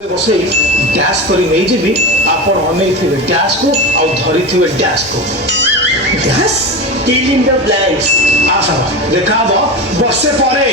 बसई डैश करी नहीं जीवी आपण अनेइथिबे डैश को आ धरिथिबे डैश को Gas? Fill in the blanks. आशा देखा दो बसे परे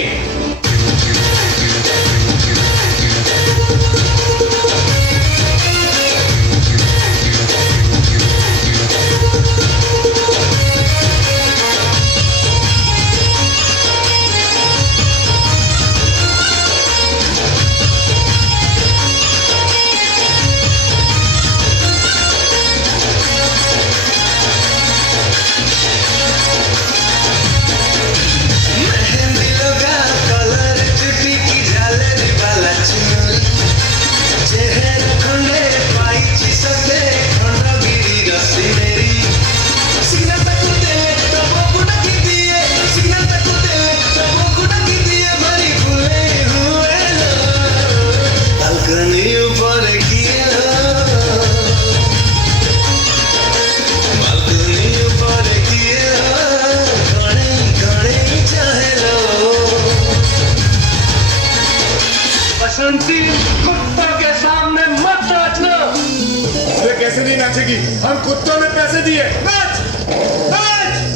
बसंती कुत्तों के सामने मत नाचना। वे कैसे नहीं नाचेगी? हम कुत्तों ने पैसे दिए। नाच! नाच!